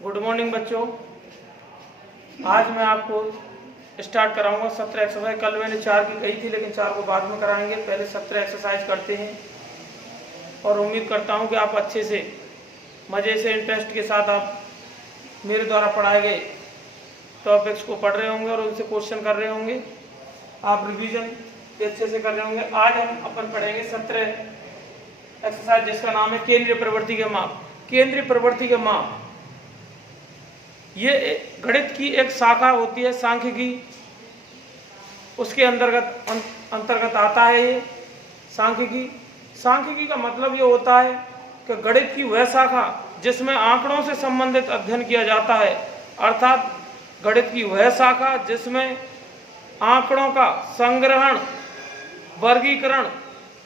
Good morning बच्चों। आज मैं आपको स्टार्ट कराऊंगा 17 एक्सरसाइज। कल मैंने 4 की कही थी लेकिन 4 को बाद में कराएंगे। पहले 17 एक्सरसाइज करते हैं और उम्मीद करता हूं कि आप अच्छे से मज़े से इंटरेस्ट के साथ आप मेरे द्वारा पढ़ाए गए टॉपिक्स को पढ़ रहे होंगे और उनसे क्वेश्चन कर रहे होंगे। आप रिवीजन अच्छे से कर रहे होंगे। आज हम अपन पढ़ेंगे 17 एक्सरसाइज जिसका नाम है केंद्रीय प्रवृत्ति के माप। केंद्रीय प्रवृत्ति के माप ये गणित की एक शाखा होती है, सांख्यिकी, उसके अंतर्गत आता है ये सांख्यिकी। सांख्यिकी का मतलब ये होता है कि गणित की वह शाखा जिसमें आंकड़ों से संबंधित अध्ययन किया जाता है, अर्थात गणित की वह शाखा जिसमें आंकड़ों का संग्रहण, वर्गीकरण,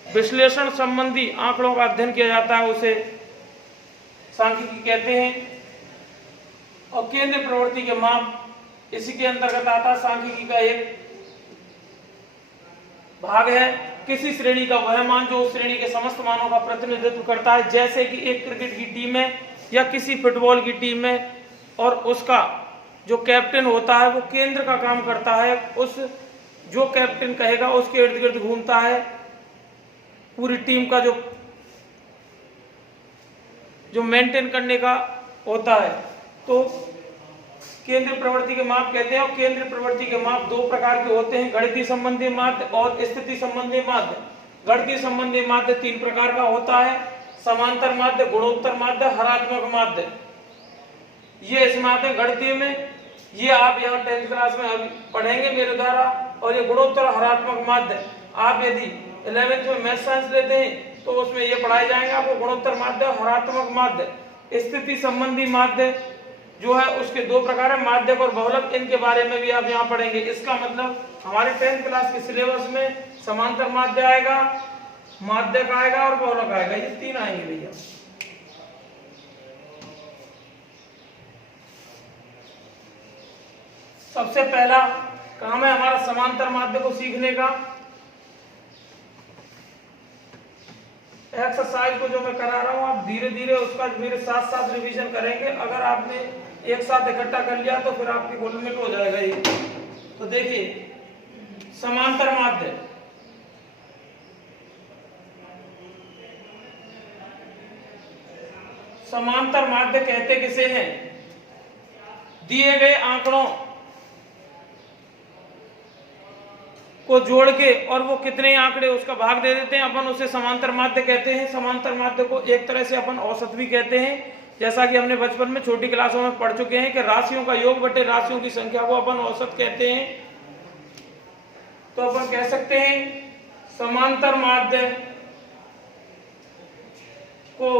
विश्लेषण संबंधी आंकड़ों का अध्ययन किया जाता है, उसे सांख्यिकी कहते हैं। और केंद्रीय प्रवृत्ति के माप इसी के अंतर्गत आता है। सांख्यिकी का एक भाग है किसी श्रेणी का वह मान जो उस श्रेणी के समस्त मानों का प्रतिनिधित्व करता है, जैसे कि एक क्रिकेट की टीम में या किसी फुटबॉल की टीम में, और उसका जो कैप्टन होता है वो केंद्र का काम करता है। उस जो कैप्टन कहेगा उसके इर्द गिर्द घूमता है, पूरी टीम का जो मेंटेन करने का होता है, तो केंद्रीय प्रवृत्ति के माप कहते हैं। और केंद्रीय प्रवृत्ति के माप 2 प्रकार के होते हैं, गणितीय संबंधी माध्य और स्थिति संबंधी माध्य। गणितीय संबंधी माध्य 3 प्रकार का होता है, समांतर माध्य, गुणोत्तर माध्य, हरात्मक माध्य। ये इसमें आते हैं गणितीय में, ये आप यहाँ 10th क्लास में अभी पढ़ेंगे मेरे द्वारा। और ये गुणोत्तर हरात्मक माध्य आप यदि 11th में मैथ साइंस लेते हैं तो उसमें ये पढ़ाए जाएंगे आपको, गुणोत्तर माध्य और हरात्मक माध्य। स्थिति संबंधी माध्य जो है उसके 2 प्रकार है, माध्यक और बहुलक। इनके बारे में भी आप यहाँ पढ़ेंगे। इसका मतलब हमारे 10th क्लास के सिलेबस में समांतर माध्य आएगा, माध्यक आएगा और बहुलक आएगा, ये 3 आएंगे भैया। सबसे पहला काम है हमारा समांतर माध्य को सीखने का। एक्सरसाइज को जो मैं करा रहा हूं आप धीरे धीरे उसका मेरे साथ साथ रिवीजन करेंगे। अगर आपने एक साथ इकट्ठा कर लिया तो फिर आपकी गोलमेट हो जाएगा ये। तो देखिए समांतर माध्य, समांतर माध्य कहते किसे हैं? दिए गए आंकड़ों को जोड़ के और वो कितने आंकड़े उसका भाग दे देते हैं, अपन उसे समांतर माध्य कहते हैं। समांतर माध्य को एक तरह से अपन औसत भी कहते हैं, जैसा कि हमने बचपन में छोटी क्लासों में पढ़ चुके हैं कि राशियों का योग बटे राशियों की संख्या को अपन औसत कहते हैं। तो अपन कह सकते हैं समांतर माध्य को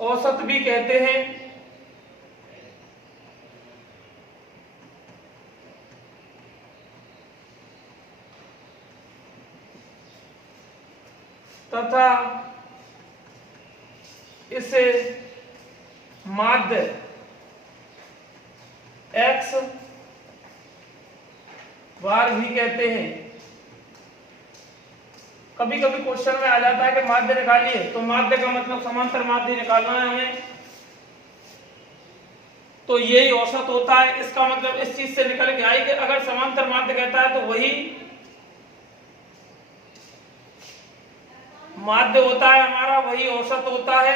औसत भी कहते हैं। तथा इसे माध्य x बार भी कहते हैं। कभी कभी क्वेश्चन में आ जाता है कि माध्य निकालिए, तो माध्य का मतलब समांतर माध्य निकालना है हमें, तो यही औसत होता है। इसका मतलब इस चीज से निकल के आई कि अगर समांतर माध्य कहता है तो वही माध्य होता है हमारा, वही औसत होता है।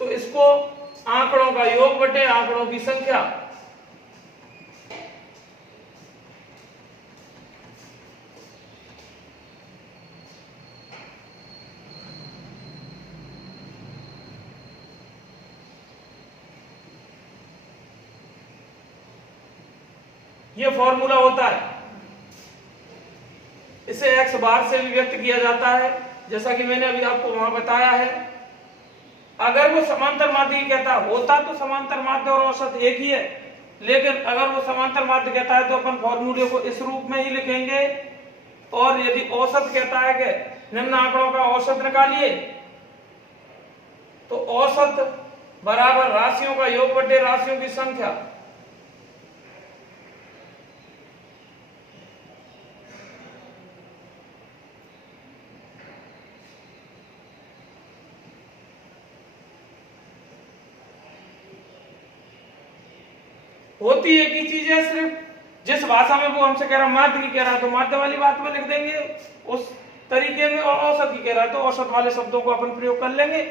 तो इसको आंकड़ों का योग बटे आंकड़ों की संख्या, ये फॉर्मूला होता है। इसे x बार से भी व्यक्त किया जाता है, जैसा कि मैंने अभी आपको वहां बताया है। अगर वो समांतर माध्य कहता होता तो समांतर माध्य और औसत एक ही है, लेकिन अगर वो समांतर माध्य कहता है तो अपन फॉर्मूले को इस रूप में ही लिखेंगे। और यदि औसत कहता है कि निम्न आंकड़ों का औसत निकालिए, तो औसत बराबर राशियों का योग बटे राशियों की संख्या। होती एक ही चीज है, सिर्फ जिस भाषा में वो हमसे कह रहा है माध्य की कह रहा है तो माध्य वाली बात में लिख देंगे उस तरीके में, और औसत की कह रहा है तो औसत वाले शब्दों को अपन प्रयोग कर लेंगे।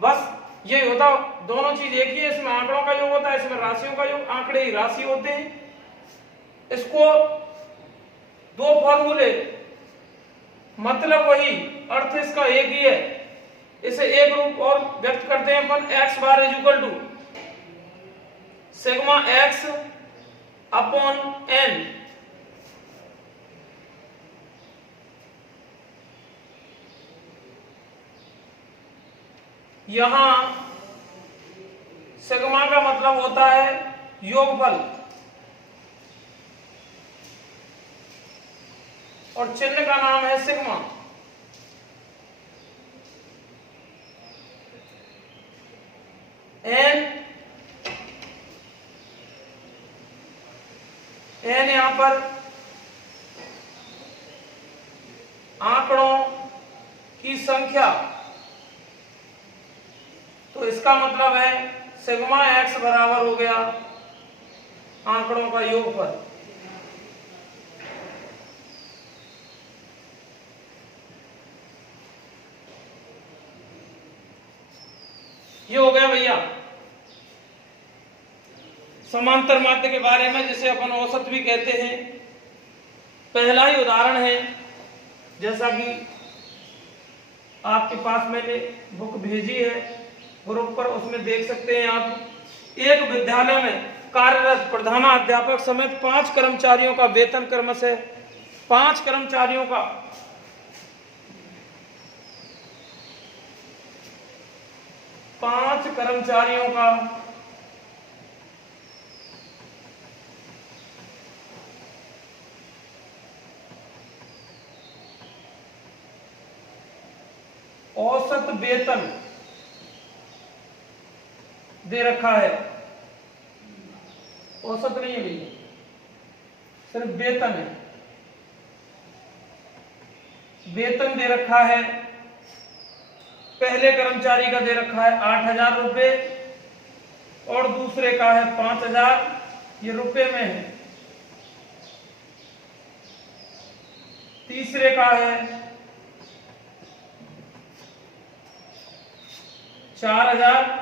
बस ये होता, दोनों चीज एक ही है, इसमें आंकड़ों का योग होता है, इसमें राशियों का योग, आंकड़े ही राशि होते हैं। इसको दो फॉर्मूले, मतलब वही, अर्थ इसका एक ही है। इसे एक रूप और व्यक्त करते हैं अपन, x bar is equal to sigma x upon n। यहां सिग्मा का मतलब होता है योगफल और चिन्ह का नाम है सिग्मा। एन यहां पर आंकड़ों की संख्या, तो इसका मतलब है सिग्मा x बराबर हो गया आंकड़ों का योगफल। ये हो गया भैया समांतर माध्य के बारे में, जिसे अपन औसत भी कहते हैं। पहला ही उदाहरण है, जैसा कि आपके पास मैंने बुक भेजी है ग्रुप पर, उसमें देख सकते हैं आप। एक विद्यालय में कार्यरत प्रधानाध्यापक समेत 5 कर्मचारियों का वेतन क्रमशः 5 कर्मचारियों का औसत वेतन दे रखा है। औसत नहीं है भैया, सिर्फ वेतन है। वेतन दे रखा है, पहले कर्मचारी का दे रखा है 8,000 रुपए और दूसरे का है 5,000, ये रुपए में है। तीसरे का है 4,000,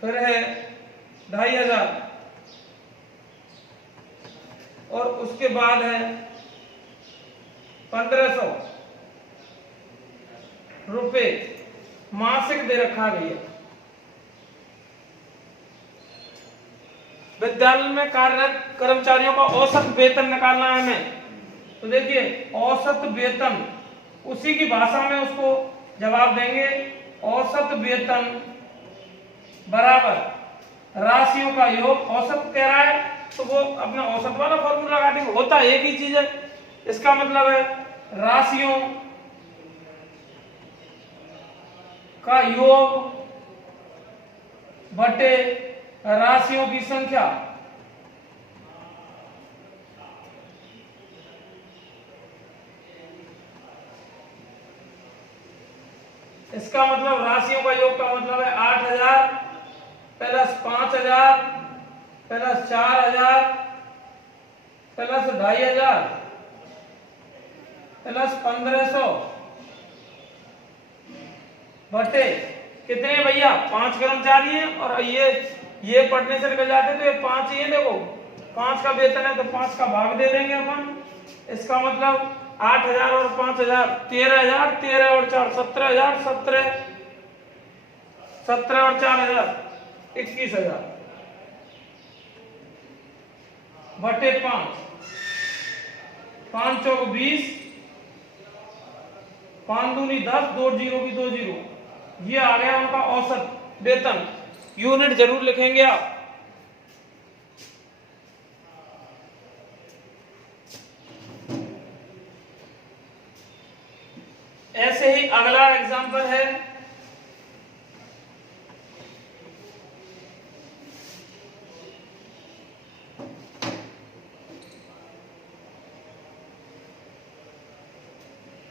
फिर है 2,500 और उसके बाद है 1,500 रुपए मासिक दे रखा है भैया। विद्यालय में कार्यरत कर्मचारियों का औसत वेतन निकालना है हमें, तो देखिए औसत वेतन, उसी की भाषा में उसको जवाब देंगे। औसत वेतन बराबर राशियों का योग। औसत कह रहा है तो वो अपना औसत वाला फॉर्मूला लगा देंगे, होता एक ही चीज है। इसका मतलब है राशियों का योग बटे राशियों की संख्या। इसका मतलब राशियों का योग का मतलब है 8,000 प्लस 5,000 प्लस 4,000 प्लस 2,500 प्लस 1,500 बटे कितने भैया 5 कर्मचारी हैं, और ये पढ़ने से निकल जाते तो ये 5 ही है। देखो 5 का वेतन है तो 5 का भाग दे देंगे अपन। इसका मतलब 8,000 और 5,000 13,000, 13 और 4 17,000, 17 और 4,000 21,000 बटे 5, 5 चौक 20, 5 दूनी 10, 2 जीरो की 2 जीरो। ये आ गया उनका औसत वेतन। यूनिट जरूर लिखेंगे आप। ऐसे ही अगला एग्जांपल है,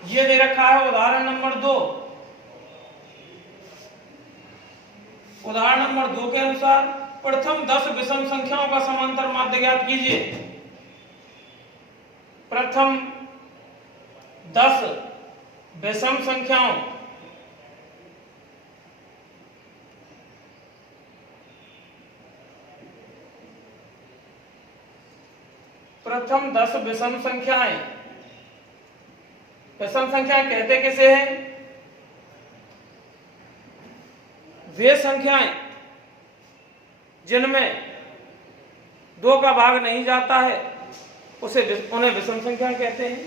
ये दे रखा है उदाहरण नंबर 2। उदाहरण नंबर 2 के अनुसार प्रथम 10 विषम संख्याओं का समांतर माध्य ज्ञात कीजिए। प्रथम 10 विषम संख्याओं प्रथम 10 विषम संख्याएं, विषम संख्याएं कहते किसे हैं? वे संख्याएं जिनमें 2 का भाग नहीं जाता है उन्हें विषम संख्या कहते हैं।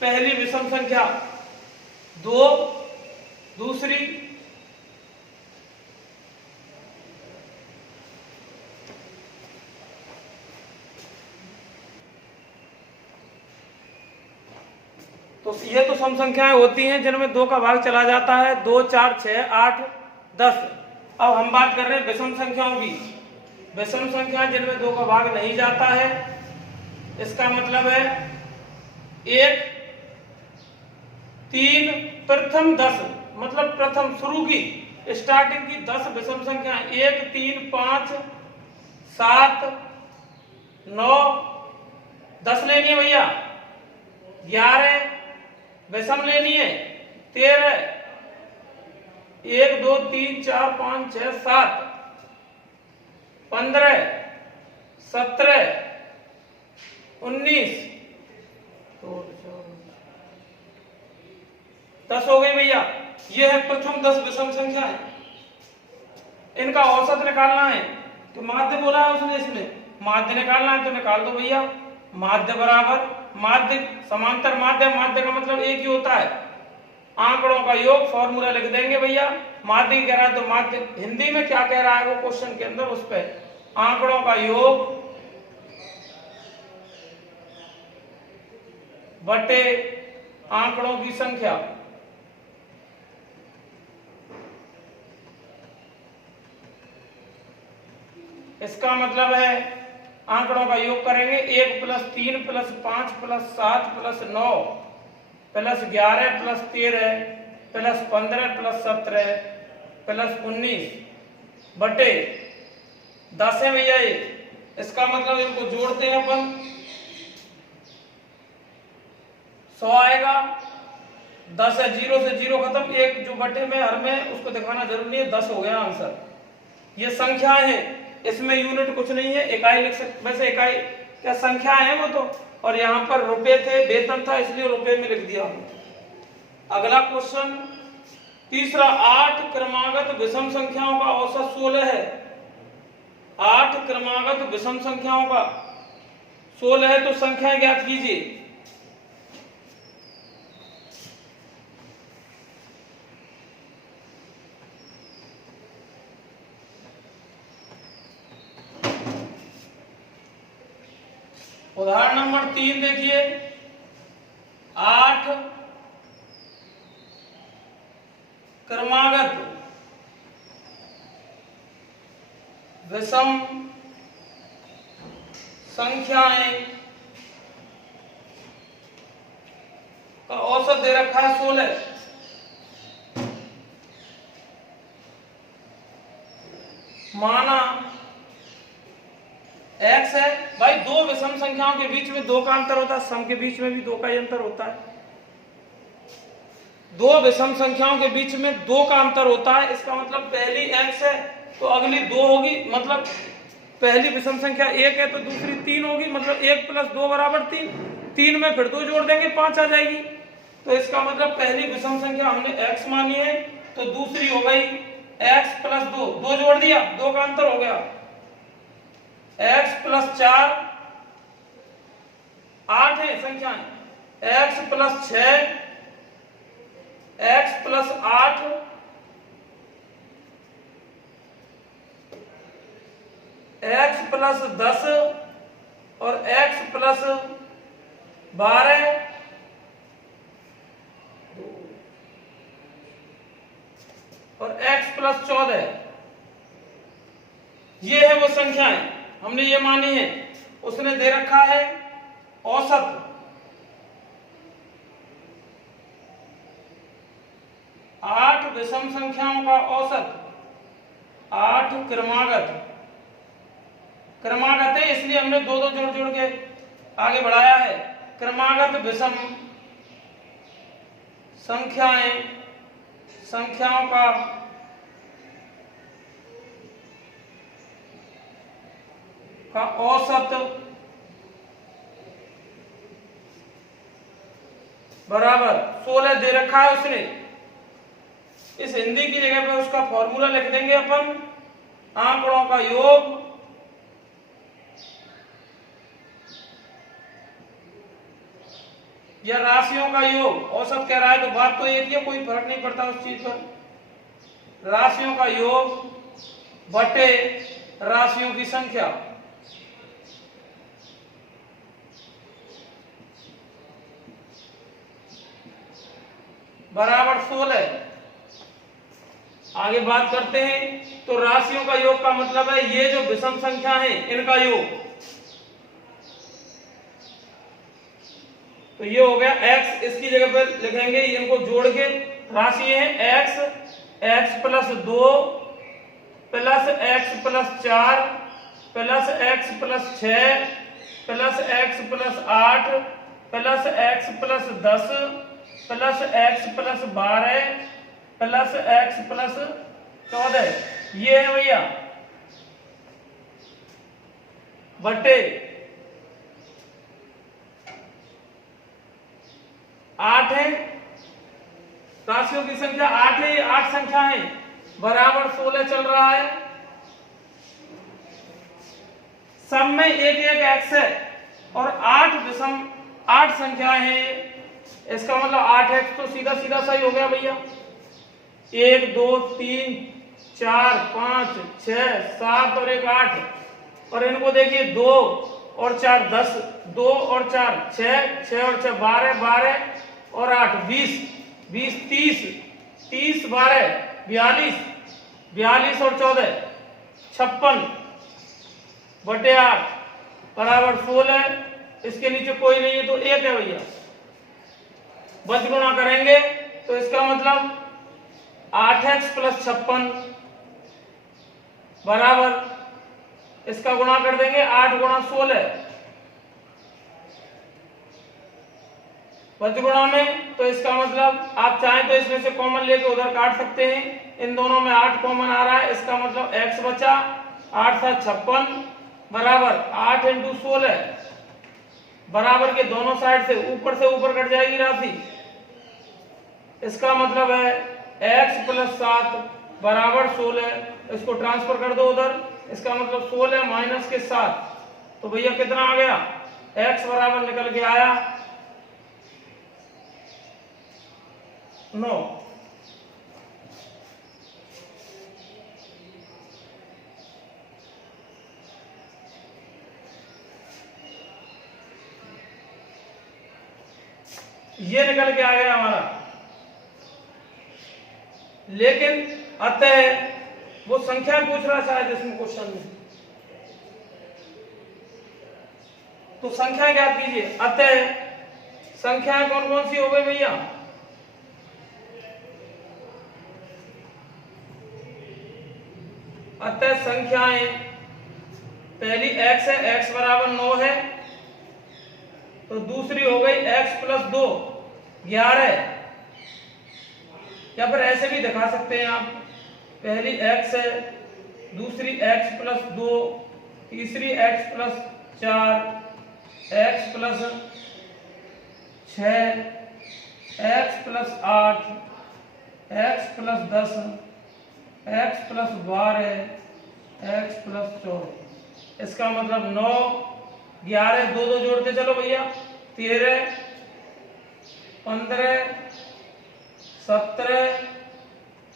पहली विषम संख्या 2, दूसरी तो ये तो सम संख्याएं होती हैं जिनमें 2 का भाग चला जाता है, 2, 4, 6, 8, 10। अब हम बात कर रहे हैं विषम संख्याओं की। विषम संख्या जिनमें 2 का भाग नहीं जाता है, इसका मतलब है 1, 3, प्रथम 10 मतलब प्रथम शुरू की स्टार्टिंग की 10 विषम संख्या 1, 3, 5, 7, 9, 10 लेनी है भैया, 11 विषम लेनी है, 13, 1, 2, 3, 4, 5, 6, 7, 15, 17, 19, 10 हो गई भैया। ये है प्रथम 10 विषम संख्या है। इनका औसत निकालना है तो माध्य बोला है उसने, इसमें माध्य निकालना है तो निकाल दो भैया। माध्य बराबर माध्य समांतर माध्य, माध्य का मतलब एक ही होता है, आंकड़ों का योग। फॉर्मूला लिख देंगे भैया। माध्य कह रहा है तो माध्य हिंदी में क्या कह रहा है वो क्वेश्चन के अंदर, उस पर आंकड़ों का योग बटे आंकड़ों की संख्या। इसका मतलब है आंकड़ों का योग करेंगे 1 + 3 + 5 + 7 + 9 + 11 + 13 + 15 + 17 + 19 बटे 10 है भैया ये। इसका मतलब इनको जोड़ते हैं अपन, 100 आएगा। 10 है, 0 से 0 खत्म, एक जो बटे में हर में उसको दिखाना जरूरी नहीं है, 10 हो गया आंसर। ये संख्याएं हैं, इसमें यूनिट कुछ नहीं है, इकाई लिख सकते, वैसे इकाई क्या संख्याएं हैं वो तो, और यहाँ पर रुपए थे, वेतन था, इसलिए रुपए में लिख दिया। अगला क्वेश्चन तीसरा, 8 क्रमागत विषम संख्याओं का औसत 16 है। 8 क्रमागत विषम संख्याओं का 16 है तो संख्याएं ज्ञात कीजिए। उदाहरण नंबर 3 देखिए, 8 क्रमागत विषम संख्याएं का औसत दे रखा है 16। माना x है भाई, 2 विषम संख्याओं के बीच में 2 का अंतर होता है, सम के बीच में भी 2 का ही अंतर होता है। 2 विषम संख्याओं के बीच में 2 का अंतर होता है, इसका मतलब पहली x है तो अगली 2 होगी, मतलब पहली विषम संख्या 1 है तो दूसरी 3 होगी, मतलब 1 + 2 = 3। 3 में फिर 2 जोड़ देंगे, 5 आ जाएगी। तो इसका मतलब पहली विषम संख्या हमने x मानी है तो दूसरी हो गई x + 2, 2 जोड़ दिया, 2 का अंतर हो गया, x + 4, 8 है संख्याएं, x + 6, x + 8, x + 10 और x + 12 और x + 14। ये है वो संख्याएं हमने ये मानी है। उसने दे रखा है औसत 8 विषम संख्याओं का औसत, 8 क्रमागत क्रमागत है इसलिए हमने दो दो जोड़ जोड़ के आगे बढ़ाया है। क्रमागत विषम संख्याओं का औसत बराबर 16 दे रखा है उसने। इस हिंदी की जगह पे उसका फॉर्मूला लिख देंगे अपन, आंकड़ों का योग या राशियों का योग। औसत कह रहा है तो बात तो एक ही है, कोई फर्क नहीं पड़ता उस चीज पर। राशियों का योग बटे राशियों की संख्या बराबर 16। आगे बात करते हैं तो राशियों का योग का मतलब है ये जो विषम संख्या है इनका योग। तो ये हो गया x, इसकी जगह पर लिखेंगे इनको जोड़ के राशि है x plus 2 plus x plus 4 plus x plus 6 plus x plus 8 plus x plus 10 plus x plus 12 plus x plus 14। ये है भैया बटे 8 है। राशियों की संख्या 8 है, 8 संख्या है बराबर 16 चल रहा है। सब में एक एक x है और 8 विषम 8 संख्याएं हैं। इसका मतलब 8x तो सीधा सीधा सही हो गया भैया। 1 2 3 4 5 6 7 और 1 8। और इनको देखिए 2 और 4 10, 2 और 4 6, 6 और 6 12, 12 और 8 20, 20 30, 30 12 42, 42 और 14 56 बटे 8 बराबर 16। इसके नीचे कोई नहीं है तो 1 है भैया। बच गुणा करेंगे तो इसका मतलब 8x प्लस 56 बराबर इसका गुणा कर देंगे 8 गुणा 16 बच गुणा में। तो इसका मतलब आप चाहें तो इसमें से कॉमन लेके उधर काट सकते हैं। इन दोनों में 8 कॉमन आ रहा है, इसका मतलब x बचा 8 7 56 बराबर 8 इंटू 16 बराबर के दोनों साइड से ऊपर कट जाएगी राशि। इसका मतलब है x प्लस 7 बराबर 16। इसको ट्रांसफर कर दो उधर, इसका मतलब 16 माइनस के 7। तो भैया कितना आ गया, x बराबर निकल के आया 9। ये निकल के आ गया हमारा। लेकिन अतः वो संख्या पूछ रहा शायद इसमें क्वेश्चन में, तो संख्या ज्ञात कीजिए। अतः संख्याएं कौन कौन सी हो गई भैया, अतः संख्याएं पहली x है, x बराबर 9 है। तो दूसरी हो गई x प्लस 2 11, या फिर ऐसे भी दिखा सकते हैं आप। पहली x है, दूसरी x प्लस 2, तीसरी x plus 4, x plus 6, x plus 8, x plus 10, x plus 12, x plus 14। इसका मतलब 9 11 दो दो जोड़ते चलो भैया, 13 15 17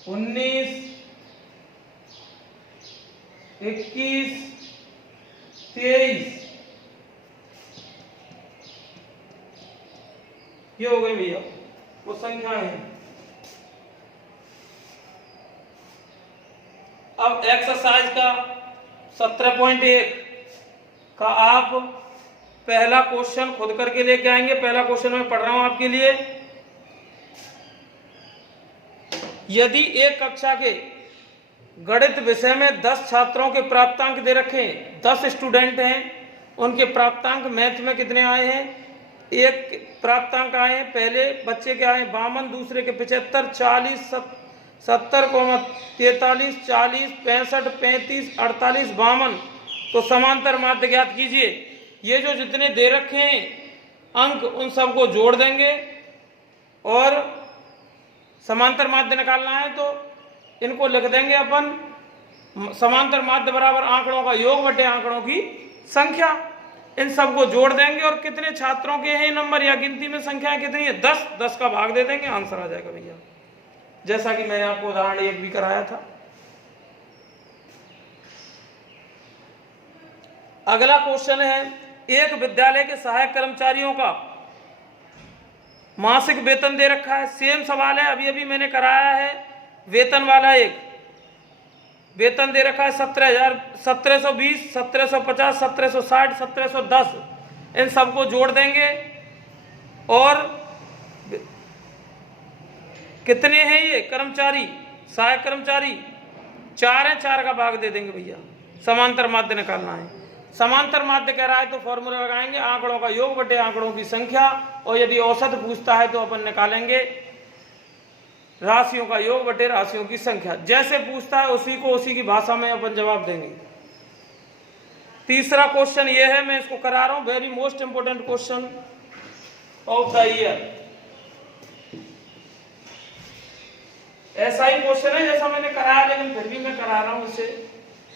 19 21 23 ये हो गई भैया वो संख्याएं हैं। अब एक्सरसाइज का 17.1 का आप पहला क्वेश्चन खुद करके लेके आएंगे। पहला क्वेश्चन मैं पढ़ रहा हूं आपके लिए। यदि एक कक्षा के गणित विषय में 10 छात्रों के प्राप्तांक दे रखे हैं, 10 स्टूडेंट हैं, उनके प्राप्तांक मैथ में कितने आए हैं? एक प्राप्तांक आए हैं, पहले बच्चे के आए 52, दूसरे के 75, 40, 70, 43, 40, 65, 35, 48, 52। तो समांतर माध्य ज्ञात कीजिए। ये जो जितने दे रखे हैं अंक, उन सबको जोड़ देंगे और समांतर माध्य निकालना है तो इनको लिख देंगे अपन समांतर माध्य बराबर आंकड़ों का योग बटे आंकड़ों की संख्या। इन सबको जोड़ देंगे और कितने छात्रों के हैं नंबर या गिनती में संख्याएं कितनी है? 10, 10 का भाग दे देंगे, आंसर आ जाएगा भैया, जैसा कि मैंने आपको उदाहरण एक भी कराया था। अगला क्वेश्चन है, एक विद्यालय के सहायक कर्मचारियों का मासिक वेतन दे रखा है। सेम सवाल है, अभी अभी मैंने कराया है वेतन वाला। एक वेतन दे रखा है 1720, 1750, 1760, 1710। इन सबको जोड़ देंगे और कितने हैं ये कर्मचारी, सहायक कर्मचारी? 4 हैं, 4 का भाग दे देंगे भैया। समांतर माध्य निकालना है। समांतर माध्य कह रहा है तो फॉर्मूला लगाएंगे आंकड़ों का योग बटे आंकड़ों की संख्या, और यदि औसत पूछता है तो अपन निकालेंगे राशियों का योग बटे राशियों की संख्या। जैसे पूछता है उसी को उसी की भाषा में अपन जवाब देंगे। तीसरा क्वेश्चन ये है, मैं इसको करा रहा हूं, very most important question of the year. ऐसा ही क्वेश्चन है जैसा मैंने कराया, लेकिन फिर भी मैं करा रहा हूं इसे।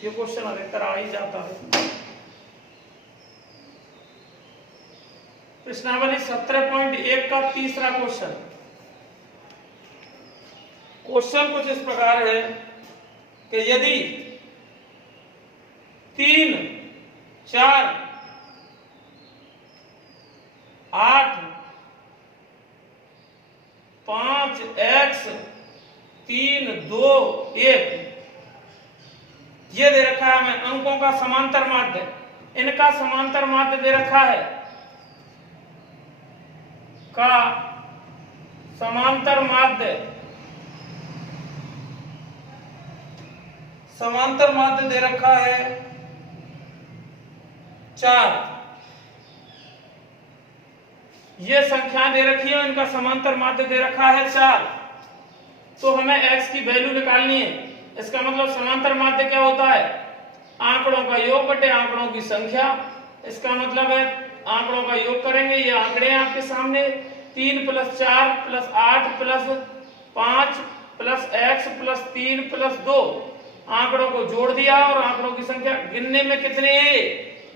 ये क्वेश्चन अधिकतर आ ही जाता है। प्रश्नावली 17.1 का तीसरा क्वेश्चन। क्वेश्चन कुछ इस प्रकार है कि यदि 3, 4, 8, 5, x, 3, 2, 1 ये दे रखा है हमें अंकों का समांतर माध्य। इनका समांतर माध्य दे रखा है का समांतर माध्य दे रखा है 4। ये संख्याएं दे रखी है, इनका समांतर माध्य दे रखा है 4। तो हमें x की वैल्यू निकालनी है। इसका मतलब समांतर माध्य क्या होता है? आंकड़ों का योग बटे आंकड़ों की संख्या। इसका मतलब है आंकड़ों का योग करेंगे, ये आंकड़े हैं आपके सामने, 3 + 4 + 8 + 5 + x + 3 + 2। आंकड़ों को जोड़ दिया और आंकड़ों की संख्या गिनने में कितने हैं?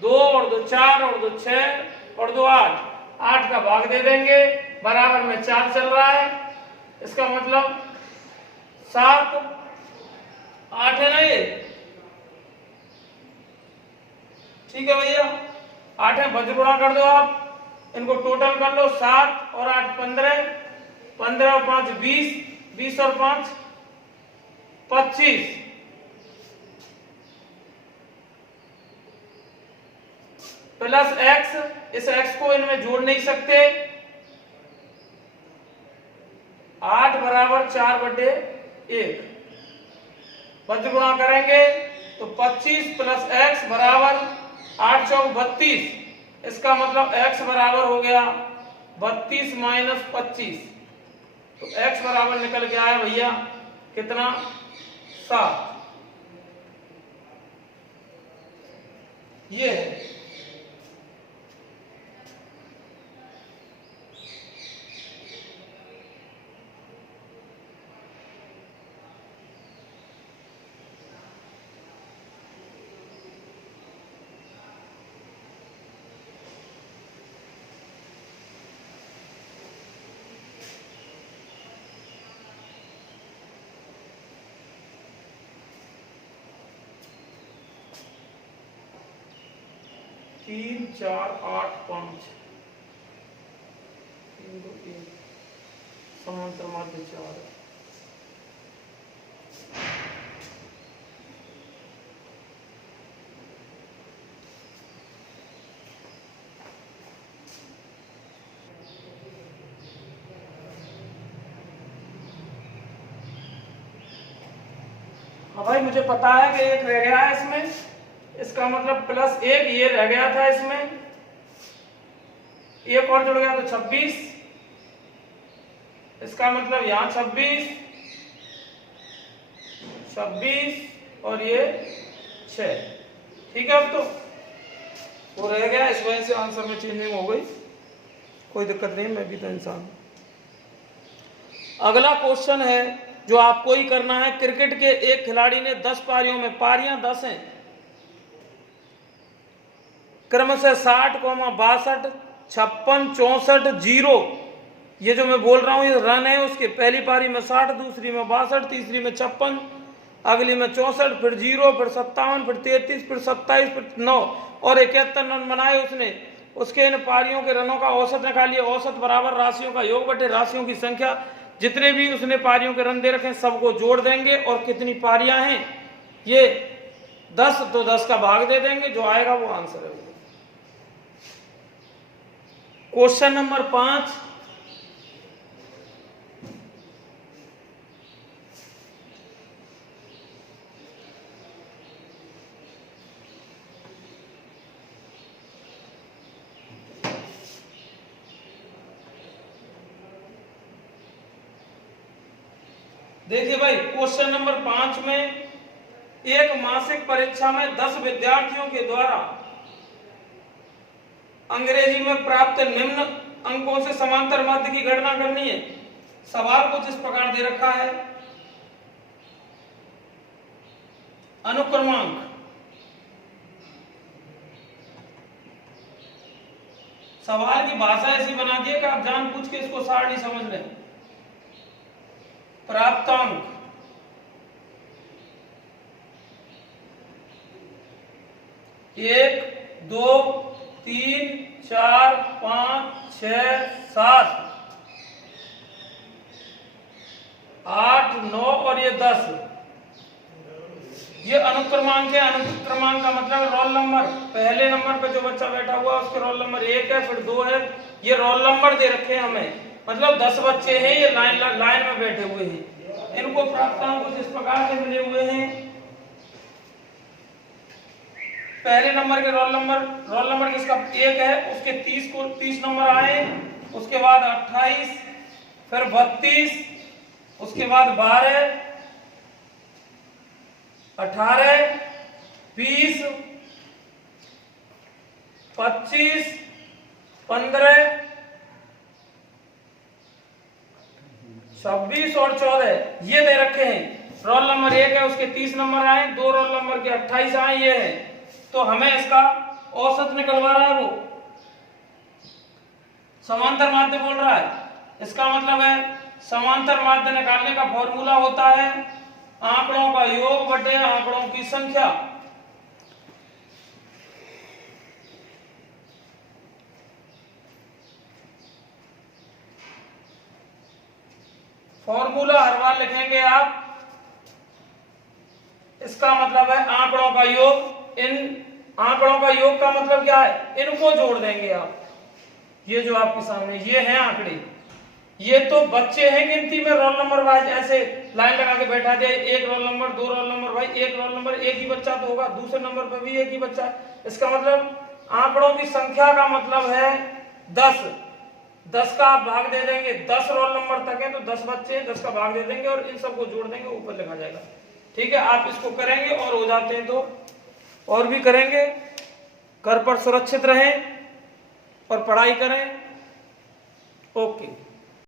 2 और 2 4 और 2 6 और 2 8। 8 का भाग दे देंगे, बराबर में 4 चल रहा है। इसका मतलब 7, 8 है ना ये? ठीक है भैया, 8 है, बज गुणा कर दो आप, इनको टोटल कर लो। 7 और 8 15, 15 और 5 20, 20 और 5 25, प्लस x। इस x को इनमें जोड़ नहीं सकते। 8 बराबर 4/1। बज गुणा करेंगे तो 25 + x बराबर 8 × 32। इसका मतलब x बराबर हो गया 32 - 25। तो x बराबर निकल के आया भैया कितना? 7। ये है। तीन 4 8 5 3 2 1 समांतर माध्य 4। भाई मुझे पता है कि एक रह गया है इसमें, इसका मतलब प्लस एक ये रह गया था इसमें, एक और जुड़ गया तो 26, इसका मतलब यहाँ 26 और ये 6। ठीक है, अब तो वो रह गया, इस वजह से आंसर में चेंजिंग हो गई, कोई दिक्कत नहीं, मैं भी तो इंसान हूं। अगला क्वेश्चन है जो आपको ही करना है। क्रिकेट के एक खिलाड़ी ने 10 पारियों में, पारियां 10 हैं, क्रमशः 60, 62, 56, 64, 0, ये जो मैं बोल रहा हूं ये रन है उसके। पहली पारी में 60, दूसरी में 62, तीसरी में 56, अगली में 64, फिर 0, फिर 57, फिर 33, फिर 27, फिर 9 और 71 रन बनाए उसने। उसके इन पारियों के रनों का औसत निकालिए। औसत बराबर राशियों का योग बटे राशियों की संख्या। जितने भी उसने पारियों के रन दे रखे हैं सबको जोड़ देंगे और कितनी पारियां हैं ये 10, तो 10 का भाग दे देंगे, जो आएगा वो आंसर है। क्वेश्चन नंबर 5, देखिए भाई क्वेश्चन नंबर 5 में एक मासिक परीक्षा में 10 विद्यार्थियों के द्वारा अंग्रेजी में प्राप्त निम्न अंकों से समांतर माध्य की गणना करनी है। सवाल कुछ इस प्रकार दे रखा है। अनुक्रमांक, सवाल की भाषा ऐसी बना दी है कि आप जानबूझ के इसको सारणी समझ लें। प्राप्तांक, एक, 2, 3, 4, 5, 6, 7, 8, 9 और ये 10, ये अनुक्रमांक है। अनुक्रमांक का मतलब रोल नंबर। पहले नंबर पे जो बच्चा बैठा हुआ उसके रोल नंबर 1 है, फिर 2 है, ये रोल नंबर दे रखे हैं हमें। मतलब 10 बच्चे हैं, ये लाइन में बैठे हुए हैं। इनको प्राप्तांक कुछ इस प्रकार से मिले हुए हैं। पहले नंबर के रोल नंबर किसका 1 है, उसके 30 नंबर आए, उसके बाद 28, फिर 32, उसके बाद 12, 18, 20, 25, 15, 26 और 14 ये दे रखे हैं। रोल नंबर 1 है, उसके 30 नंबर आए, 2 रोल नंबर के 28 आए, ये है। तो हमें इसका औसत निकलवा रहा है वो, समांतर माध्य बोल रहा है। इसका मतलब है समांतर माध्य निकालने का फॉर्मूला होता है आंकड़ों का योग बटे आंकड़ों की संख्या। फॉर्मूला हर बार लिखेंगे आप। इसका मतलब है आंकड़ों का योग। इन आंकड़ों का योग का मतलब क्या है, इनको जोड़ देंगे आप। ये जो आपके सामने ये हैं आंकड़े, ये तो बच्चे हैं गिनती में, रोल नंबर वाइज ऐसे लाइन लगा के बैठा दिया। एक रोल नंबर, 2 रोल नंबर, भाई एक रोल नंबर एक ही बच्चा तो होगा, दूसरे नंबर पे भी एक ही बच्चा। इसका मतलब आंकड़ों की संख्या का मतलब है 10। 10 का आप भाग दे देंगे, 10 रोल नंबर तक है तो 10 बच्चे हैं, 10 का भाग दे देंगे और इन सबको जोड़ देंगे, ऊपर लिखा जाएगा। ठीक है, आप इसको करेंगे और हो जाते हैं तो और भी करेंगे। घर पर सुरक्षित रहें और पढ़ाई करें। ओके।